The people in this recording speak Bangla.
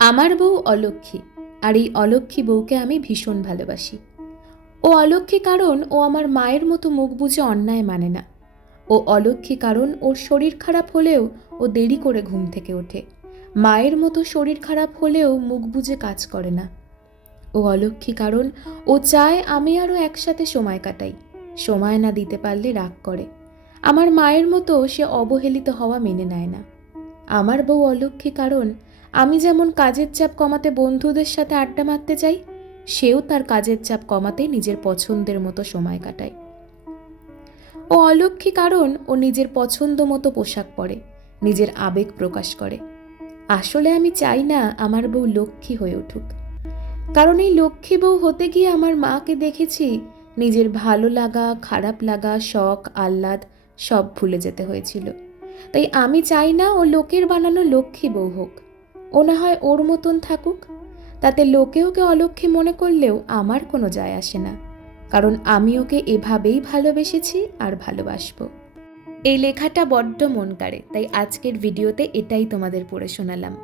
আমার বউ অলক্ষ্মী, আর এই অলক্ষ্মী বউকে আমি ভীষণ ভালোবাসি। ও অলক্ষ্মী কারণ ও আমার মায়ের মতো মুখ বুজে অন্যায় মানে না। ও অলক্ষ্মী কারণ ওর শরীর খারাপ হলেও ও দেরি করে ঘুম থেকে ওঠে। মায়ের মতো শরীর খারাপ হলেও মুখ বুজে কাজ করে না। ও অলক্ষ্মী কারণ ও চায় আমি আরও একসাথে সময় কাটাই। সময় না দিতে পারলে রাগ করে। আমার মায়ের মতো সে অবহেলিত হওয়া মেনে নেয় না। আমার বউ অলক্ষ্মী কারণ আমি যেমন কাজের চাপ কমাতে বন্ধুদের সাথে আড্ডা মারতে চাই, সেও তার কাজের চাপ কমাতে নিজের পছন্দের মতো সময় কাটায়। ও অলক্ষ্মী কারণ ও নিজের পছন্দ মতো পোশাক পরে, নিজের আবেগ প্রকাশ করে। আসলে আমি চাই না আমার বউ লক্ষ্মী হয়ে উঠুক, কারণ এই লক্ষ্মী বউ হতে গিয়ে আমার মাকে দেখেছি নিজের ভালো লাগা, খারাপ লাগা, শখ, আহ্লাদ সব ভুলে যেতে হয়েছিল। তাই আমি চাই না ও লোকের বানানো লক্ষ্মী বউ হোক। ও না হয় ওর মতন থাকুক, তাতে লোকে ওকে অলক্ষ্মী মনে করলেও আমার কোনো যায় আসে না, কারণ আমি ওকে এভাবেই ভালোবেসেছি আর ভালোবাসবো। এই লেখাটা বড্ড মন কাড়ে, তাই আজকের ভিডিওতে এটাই তোমাদের পড়ে শোনালাম।